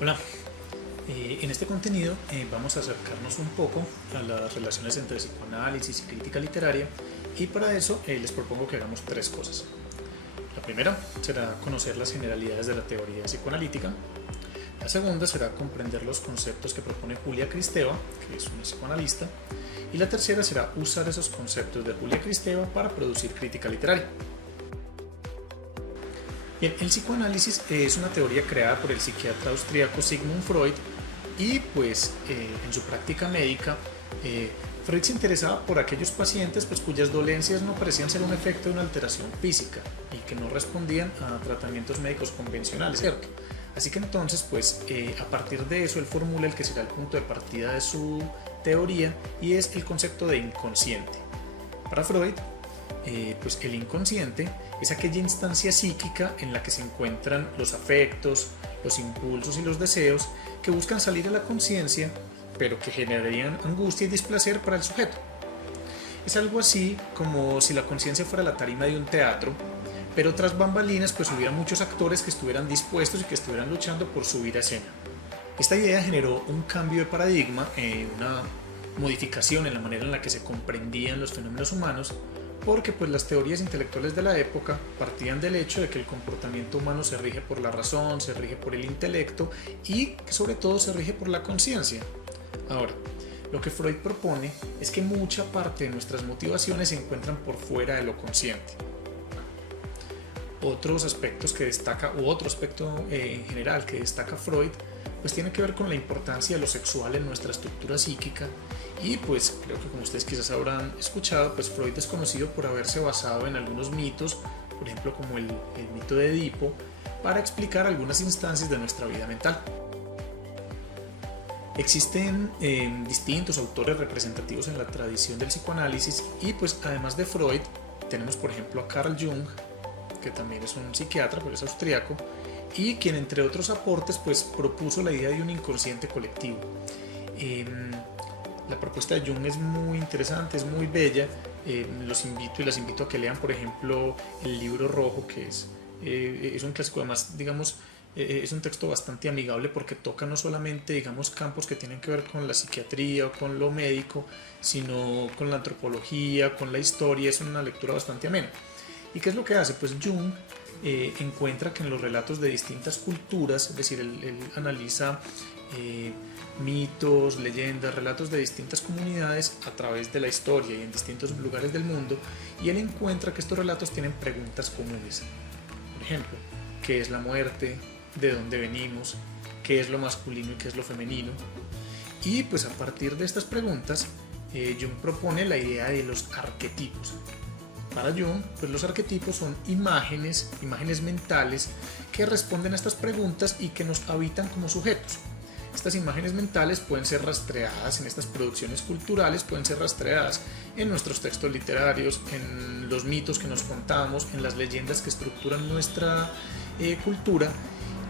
Hola, en este contenido vamos a acercarnos un poco a las relaciones entre psicoanálisis y crítica literaria y para eso les propongo que hagamos tres cosas. La primera será conocer las generalidades de la teoría psicoanalítica. La segunda será comprender los conceptos que propone Julia Kristeva, que es una psicoanalista. Y la tercera será usar esos conceptos de Julia Kristeva para producir crítica literaria. Bien, el psicoanálisis es una teoría creada por el psiquiatra austríaco Sigmund Freud y pues en su práctica médica Freud se interesaba por aquellos pacientes pues, cuyas dolencias no parecían ser un efecto de una alteración física y que no respondían a tratamientos médicos convencionales, ¿cierto? Así que entonces pues a partir de eso él formula el que será el punto de partida de su teoría y es el concepto de inconsciente. Para Freud pues el inconsciente es aquella instancia psíquica en la que se encuentran los afectos, los impulsos y los deseos que buscan salir a la conciencia, pero que generarían angustia y displacer para el sujeto. Es algo así como si la conciencia fuera la tarima de un teatro, pero tras bambalinas pues hubiera muchos actores que estuvieran dispuestos y que estuvieran luchando por subir a escena. Esta idea generó un cambio de paradigma, una modificación en la manera en la que se comprendían los fenómenos humanos, porque pues las teorías intelectuales de la época partían del hecho de que el comportamiento humano se rige por la razón, se rige por el intelecto y sobre todo se rige por la conciencia. Ahora, lo que Freud propone es que mucha parte de nuestras motivaciones se encuentran por fuera de lo consciente. Otros aspectos que destaca, u otro aspecto en general que destaca Freud, pues tiene que ver con la importancia de lo sexual en nuestra estructura psíquica y pues creo que como ustedes quizás habrán escuchado, pues Freud es conocido por haberse basado en algunos mitos, por ejemplo como el mito de Edipo, para explicar algunas instancias de nuestra vida mental. Existen distintos autores representativos en la tradición del psicoanálisis y pues además de Freud tenemos por ejemplo a Carl Jung, que también es un psiquiatra, pero es austriaco, y quien entre otros aportes pues propuso la idea de un inconsciente colectivo. La propuesta de Jung es muy interesante, es muy bella. Los invito y las invito a que lean, por ejemplo, el libro rojo, que es un clásico, además, digamos, es un texto bastante amigable porque toca no solamente, digamos, campos que tienen que ver con la psiquiatría o con lo médico, sino con la antropología, con la historia. Es una lectura bastante amena. ¿Y qué es lo que hace? Pues Jung encuentra que en los relatos de distintas culturas, es decir, él analiza mitos, leyendas, relatos de distintas comunidades a través de la historia y en distintos lugares del mundo, y él encuentra que estos relatos tienen preguntas comunes. Por ejemplo, ¿qué es la muerte? ¿De dónde venimos? ¿Qué es lo masculino y qué es lo femenino? Y pues a partir de estas preguntas, Jung propone la idea de los arquetipos. Para Jung, pues los arquetipos son imágenes mentales que responden a estas preguntas y que nos habitan como sujetos. Estas imágenes mentales pueden ser rastreadas en estas producciones culturales, pueden ser rastreadas en nuestros textos literarios, en los mitos que nos contamos, en las leyendas que estructuran nuestra cultura.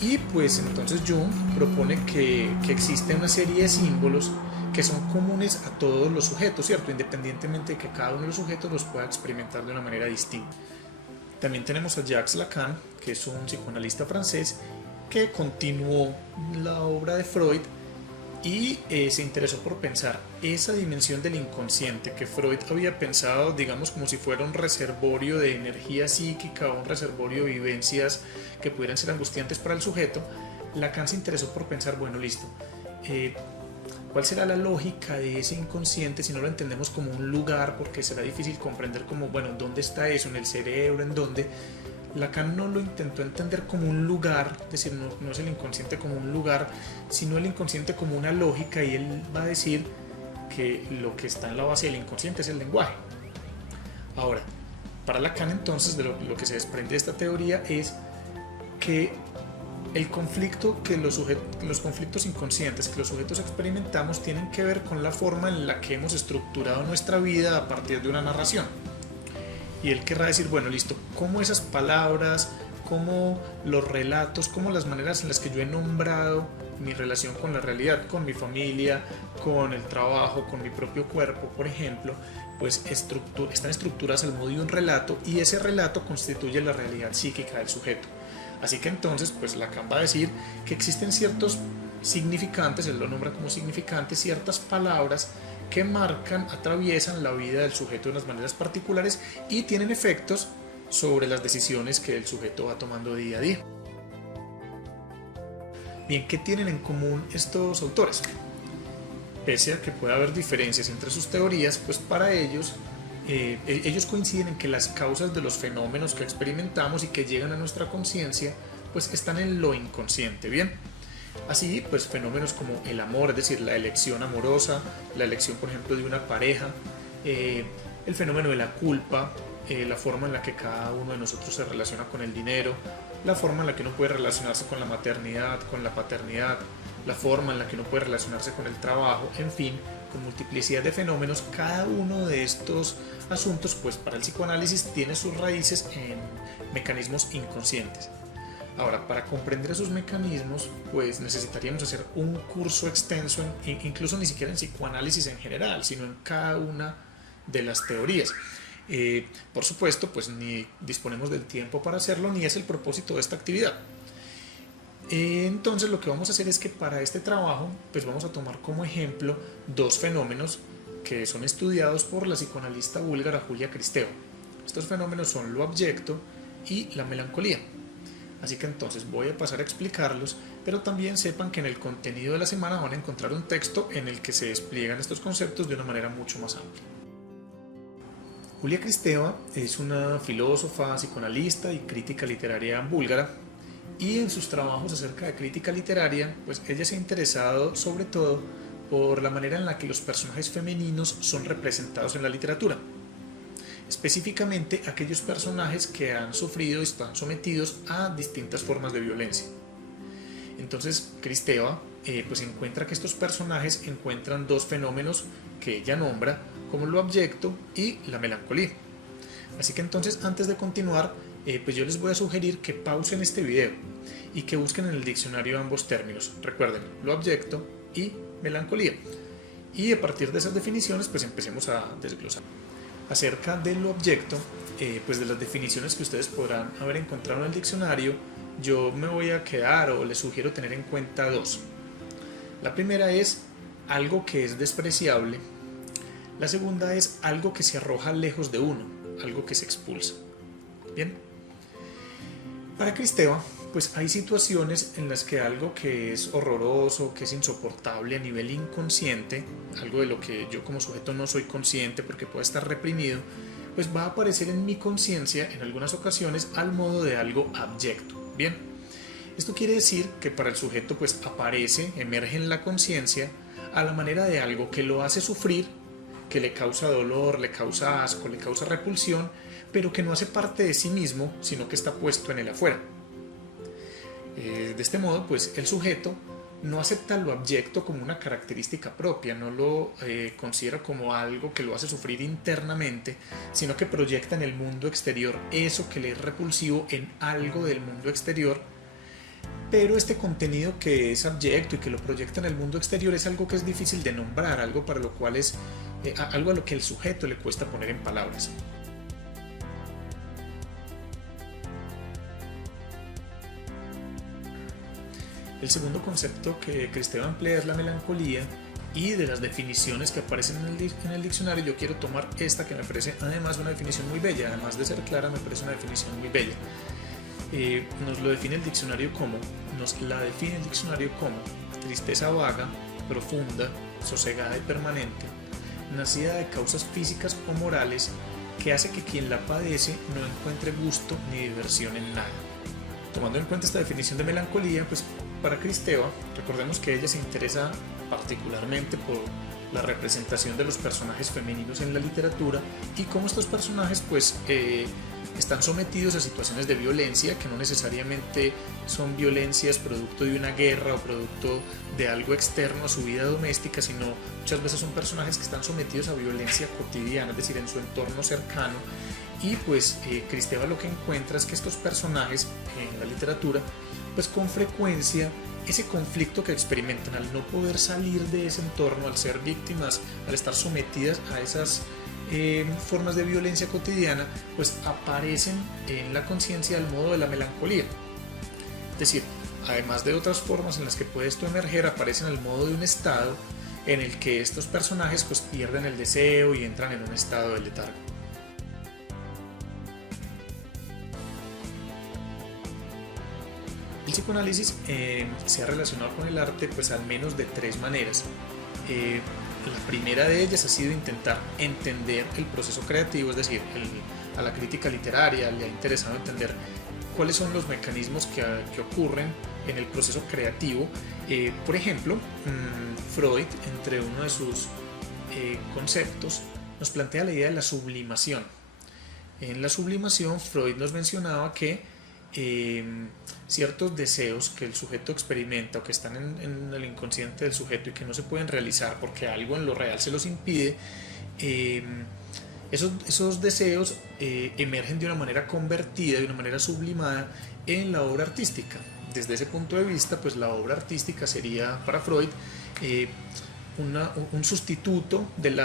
Y pues entonces Jung propone que existe una serie de símbolos que son comunes a todos los sujetos, ¿cierto? Independientemente de que cada uno de los sujetos los pueda experimentar de una manera distinta. También tenemos a Jacques Lacan, que es un psicoanalista francés que continuó la obra de Freud y se interesó por pensar esa dimensión del inconsciente que Freud había pensado, digamos, como si fuera un reservorio de energía psíquica o un reservorio de vivencias que pudieran ser angustiantes para el sujeto. Lacan se interesó por pensar, bueno, listo, ¿cuál será la lógica de ese inconsciente si no lo entendemos como un lugar? Porque será difícil comprender como, bueno, ¿dónde está eso? ¿En el cerebro? ¿En dónde? Lacan no lo intentó entender como un lugar, es decir, no es el inconsciente como un lugar, sino el inconsciente como una lógica, y él va a decir que lo que está en la base del inconsciente es el lenguaje. Ahora, para Lacan entonces, de lo que se desprende de esta teoría es que el conflicto que los conflictos inconscientes que los sujetos experimentamos tienen que ver con la forma en la que hemos estructurado nuestra vida a partir de una narración. Y él querrá decir, bueno, listo, cómo esas palabras, cómo los relatos, cómo las maneras en las que yo he nombrado mi relación con la realidad, con mi familia, con el trabajo, con mi propio cuerpo, por ejemplo, pues están estructuradas al modo de un relato, y ese relato constituye la realidad psíquica del sujeto. Así que entonces pues Lacan va a decir que existen ciertos significantes, él lo nombra como significantes, ciertas palabras que marcan, atraviesan la vida del sujeto de unas maneras particulares y tienen efectos sobre las decisiones que el sujeto va tomando día a día. Bien, ¿qué tienen en común estos autores? Pese a que pueda haber diferencias entre sus teorías, pues para ellos coinciden en que las causas de los fenómenos que experimentamos y que llegan a nuestra conciencia pues están en lo inconsciente. Bien, así pues fenómenos como el amor, es decir, la elección amorosa, la elección por ejemplo de una pareja, el fenómeno de la culpa, la forma en la que cada uno de nosotros se relaciona con el dinero, la forma en la que uno puede relacionarse con la maternidad, con la paternidad, la forma en la que uno puede relacionarse con el trabajo, en fin, con multiplicidad de fenómenos. Cada uno de estos asuntos, pues para el psicoanálisis tiene sus raíces en mecanismos inconscientes. Ahora, para comprender esos mecanismos, pues necesitaríamos hacer un curso extenso, incluso ni siquiera en psicoanálisis en general, sino en cada una de las teorías. Por supuesto, pues ni disponemos del tiempo para hacerlo, ni es el propósito de esta actividad. Entonces lo que vamos a hacer es que para este trabajo pues vamos a tomar como ejemplo dos fenómenos que son estudiados por la psicoanalista búlgara Julia Kristeva. Estos fenómenos son lo abyecto y la melancolía. Así que entonces voy a pasar a explicarlos, pero también sepan que en el contenido de la semana van a encontrar un texto en el que se despliegan estos conceptos de una manera mucho más amplia. Julia Kristeva es una filósofa, psicoanalista y crítica literaria búlgara, y en sus trabajos acerca de crítica literaria, pues ella se ha interesado sobre todo por la manera en la que los personajes femeninos son representados en la literatura, específicamente aquellos personajes que han sufrido y están sometidos a distintas formas de violencia. Entonces Kristeva pues encuentra que estos personajes encuentran dos fenómenos que ella nombra como lo abyecto y la melancolía. Así que entonces, antes de continuar, pues yo les voy a sugerir que pausen este video y que busquen en el diccionario ambos términos. Recuerden, lo abyecto y melancolía. Y a partir de esas definiciones, pues empecemos a desglosar. Acerca de lo abyecto, pues de las definiciones que ustedes podrán haber encontrado en el diccionario, yo me voy a quedar o les sugiero tener en cuenta dos. La primera es algo que es despreciable. La segunda es algo que se arroja lejos de uno, algo que se expulsa. Bien. Para Kristeva, pues hay situaciones en las que algo que es horroroso, que es insoportable a nivel inconsciente, algo de lo que yo como sujeto no soy consciente porque puede estar reprimido, pues va a aparecer en mi conciencia en algunas ocasiones al modo de algo abyecto. Bien. Esto quiere decir que para el sujeto pues aparece, emerge en la conciencia a la manera de algo que lo hace sufrir, que le causa dolor, le causa asco, le causa repulsión, pero que no hace parte de sí mismo, sino que está puesto en el afuera. De este modo, pues el sujeto no acepta lo abyecto como una característica propia, no lo considera como algo que lo hace sufrir internamente, sino que proyecta en el mundo exterior eso que le es repulsivo en algo del mundo exterior. Pero este contenido que es abyecto y que lo proyecta en el mundo exterior es algo que es difícil de nombrar, algo para lo cual es algo a lo que el sujeto le cuesta poner en palabras. El segundo concepto que Kristeva emplea es la melancolía, y de las definiciones que aparecen en el diccionario yo quiero tomar esta, que me parece además una definición muy bella, además de ser clara me parece una definición muy bella. Nos la define el diccionario como tristeza vaga, profunda, sosegada y permanente, nacida de causas físicas o morales, que hace que quien la padece no encuentre gusto ni diversión en nada. Tomando en cuenta esta definición de melancolía, pues para Kristeva, recordemos que ella se interesa particularmente por la representación de los personajes femeninos en la literatura y cómo estos personajes pues están sometidos a situaciones de violencia que no necesariamente son violencias producto de una guerra o producto de algo externo a su vida doméstica, sino muchas veces son personajes que están sometidos a violencia cotidiana, es decir, en su entorno cercano. Y pues Kristeva lo que encuentra es que estos personajes en la literatura, pues con frecuencia ese conflicto que experimentan al no poder salir de ese entorno, al ser víctimas, al estar sometidas a esas formas de violencia cotidiana, pues aparecen en la conciencia al modo de la melancolía. Es decir, además de otras formas en las que puede esto emerger, aparece en el modo de un estado en el que estos personajes pues pierden el deseo y entran en un estado de letargo. El psicoanálisis se ha relacionado con el arte pues al menos de tres maneras. La primera de ellas ha sido intentar entender el proceso creativo, es decir, a la crítica literaria le ha interesado entender cuáles son los mecanismos que ocurren en el proceso creativo. Por ejemplo, Freud, entre uno de sus conceptos, nos plantea la idea de la sublimación. En la sublimación, Freud nos mencionaba que ciertos deseos que el sujeto experimenta o que están en el inconsciente del sujeto y que no se pueden realizar porque algo en lo real se los impide, esos deseos emergen de una manera convertida, de una manera sublimada en la obra artística. Desde ese punto de vista, pues la obra artística sería para Freud un sustituto del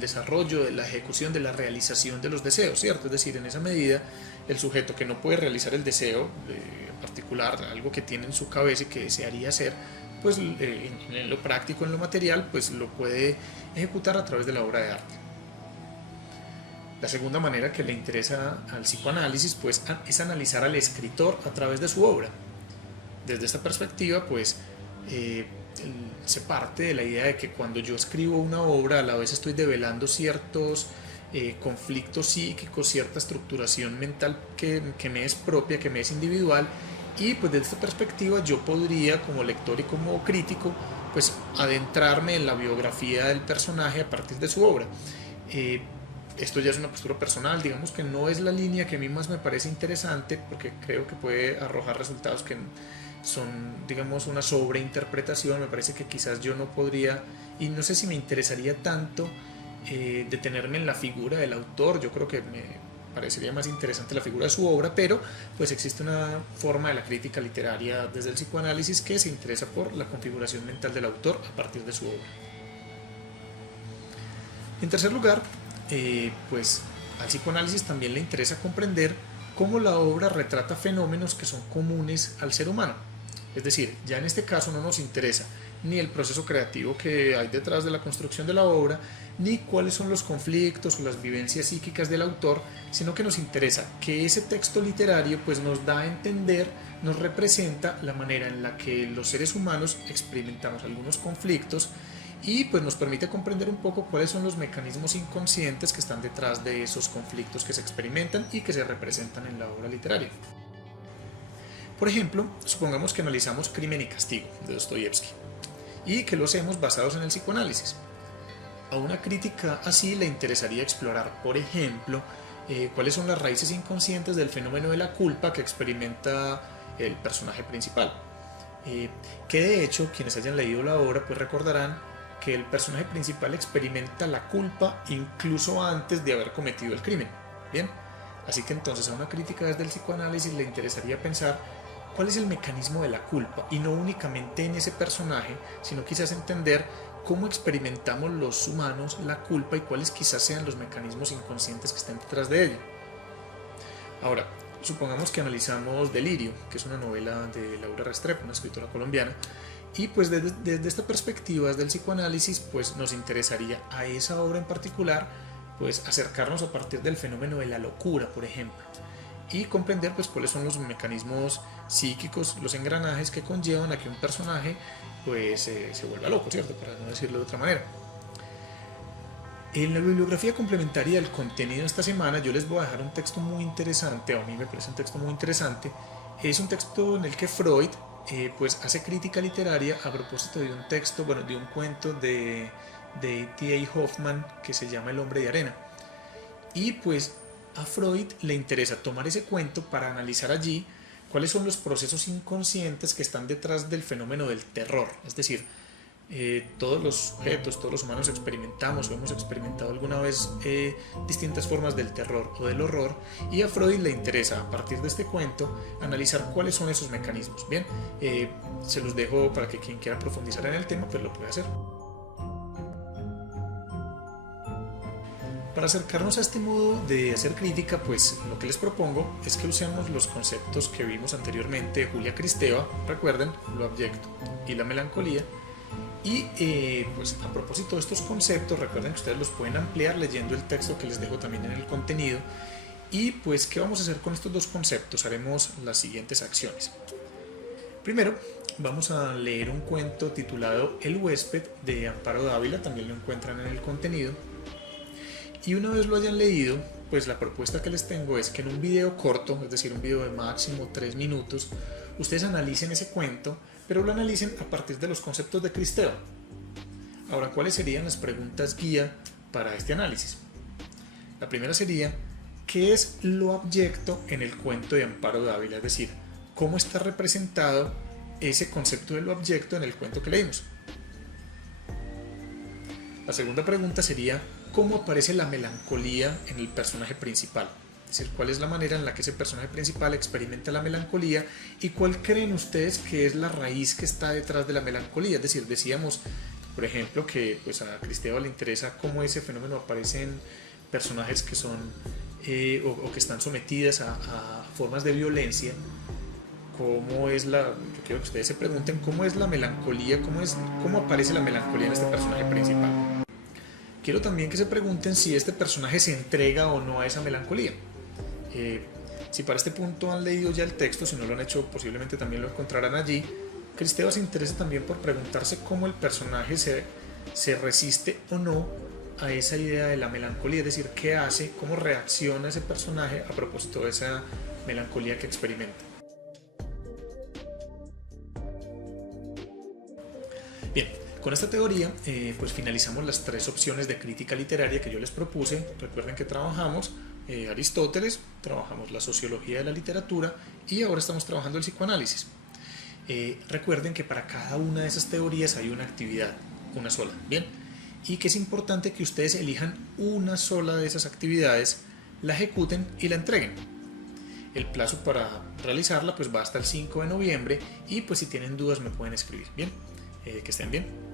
desarrollo, de la ejecución, de la realización de los deseos, ¿cierto? Es decir, en esa medida, el sujeto que no puede realizar el deseo en particular, algo que tiene en su cabeza y que desearía hacer, pues en lo práctico, en lo material, pues lo puede ejecutar a través de la obra de arte. La segunda manera que le interesa al psicoanálisis pues, es analizar al escritor a través de su obra. Desde esta perspectiva, pues se parte de la idea de que cuando yo escribo una obra, a la vez estoy develando ciertos conflictos psíquicos, cierta estructuración mental que me es propia, que me es individual, y pues desde esta perspectiva yo podría, como lector y como crítico, pues adentrarme en la biografía del personaje a partir de su obra. Esto ya es una postura personal, digamos que no es la línea que a mí más me parece interesante, porque creo que puede arrojar resultados que son, digamos, una sobreinterpretación. Me parece que quizás yo no podría, y no sé si me interesaría tanto detenerme en la figura del autor. Yo creo que me parecería más interesante la figura de su obra, pero pues existe una forma de la crítica literaria desde el psicoanálisis que se interesa por la configuración mental del autor a partir de su obra. En tercer lugar, pues al psicoanálisis también le interesa comprender cómo la obra retrata fenómenos que son comunes al ser humano. Es decir, ya en este caso no nos interesa ni el proceso creativo que hay detrás de la construcción de la obra, ni cuáles son los conflictos o las vivencias psíquicas del autor, sino que nos interesa que ese texto literario pues nos da a entender, nos representa la manera en la que los seres humanos experimentamos algunos conflictos y pues nos permite comprender un poco cuáles son los mecanismos inconscientes que están detrás de esos conflictos que se experimentan y que se representan en la obra literaria. Por ejemplo, supongamos que analizamos Crimen y Castigo de Dostoyevsky y que lo hacemos basados en el psicoanálisis. A una crítica así le interesaría explorar, por ejemplo, cuáles son las raíces inconscientes del fenómeno de la culpa que experimenta el personaje principal. Que de hecho, quienes hayan leído la obra pues recordarán que el personaje principal experimenta la culpa incluso antes de haber cometido el crimen. Bien, así que entonces a una crítica desde el psicoanálisis le interesaría pensar cuál es el mecanismo de la culpa, y no únicamente en ese personaje, sino quizás entender cómo experimentamos los humanos la culpa y cuáles quizás sean los mecanismos inconscientes que estén detrás de ella. Ahora, supongamos que analizamos Delirio, que es una novela de Laura Restrepo, una escritora colombiana, y pues desde esta perspectiva, desde el psicoanálisis, pues nos interesaría a esa obra en particular, pues acercarnos a partir del fenómeno de la locura, por ejemplo, y comprender pues cuáles son los mecanismos psíquicos, los engranajes que conllevan a que un personaje pues se vuelva loco, ¿cierto? Para no decirlo de otra manera. En la bibliografía complementaria del contenido de esta semana yo les voy a dejar un texto muy interesante, a mí me parece un texto muy interesante. Es un texto en el que Freud pues hace crítica literaria a propósito de un texto, bueno, de un cuento de T.A. Hoffman que se llama El hombre de arena. Y pues a Freud le interesa tomar ese cuento para analizar allí cuáles son los procesos inconscientes que están detrás del fenómeno del terror. Es decir, todos los sujetos, todos los humanos experimentamos o hemos experimentado alguna vez distintas formas del terror o del horror, y a Freud le interesa a partir de este cuento analizar cuáles son esos mecanismos. Bien, se los dejo para que quien quiera profundizar en el tema pues lo pueda hacer. Para acercarnos a este modo de hacer crítica, pues lo que les propongo es que usemos los conceptos que vimos anteriormente de Julia Kristeva, recuerden, lo abyecto y la melancolía, y pues a propósito de estos conceptos, recuerden que ustedes los pueden ampliar leyendo el texto que les dejo también en el contenido. Y pues, ¿qué vamos a hacer con estos dos conceptos? Haremos las siguientes acciones. Primero, vamos a leer un cuento titulado El huésped de Amparo Dávila, también lo encuentran en el contenido. Y una vez lo hayan leído, pues la propuesta que les tengo es que en un video corto, es decir, un video de máximo 3 minutos, ustedes analicen ese cuento, pero lo analicen a partir de los conceptos de Kristeva. Ahora, ¿cuáles serían las preguntas guía para este análisis? La primera sería, ¿qué es lo abyecto en el cuento de Amparo Dávila? Es decir, ¿cómo está representado ese concepto de lo abyecto en el cuento que leímos? La segunda pregunta sería, ¿cómo aparece la melancolía en el personaje principal? Es decir, ¿cuál es la manera en la que ese personaje principal experimenta la melancolía y cuál creen ustedes que es la raíz que está detrás de la melancolía? Es decir, decíamos, por ejemplo, que pues a Kristeva le interesa cómo ese fenómeno aparece en personajes que son o que están sometidas a formas de violencia. Cómo es yo quiero que ustedes se pregunten cómo es la melancolía, cómo aparece la melancolía en este personaje principal. Quiero también que se pregunten si este personaje se entrega o no a esa melancolía. Si para este punto han leído ya el texto, si no lo han hecho posiblemente también lo encontrarán allí. Kristeva se interesa también por preguntarse cómo el personaje se resiste o no a esa idea de la melancolía, es decir, qué hace, cómo reacciona ese personaje a propósito de esa melancolía que experimenta. Bien, con esta teoría pues finalizamos las 3 opciones de crítica literaria que yo les propuse. Recuerden que trabajamos Aristóteles, trabajamos la sociología de la literatura y ahora estamos trabajando el psicoanálisis. Recuerden que para cada una de esas teorías hay una actividad, una sola, ¿bien? Y que es importante que ustedes elijan una sola de esas actividades, la ejecuten y la entreguen. El plazo para realizarla pues va hasta el 5 de noviembre y pues si tienen dudas me pueden escribir. Bien, que estén bien.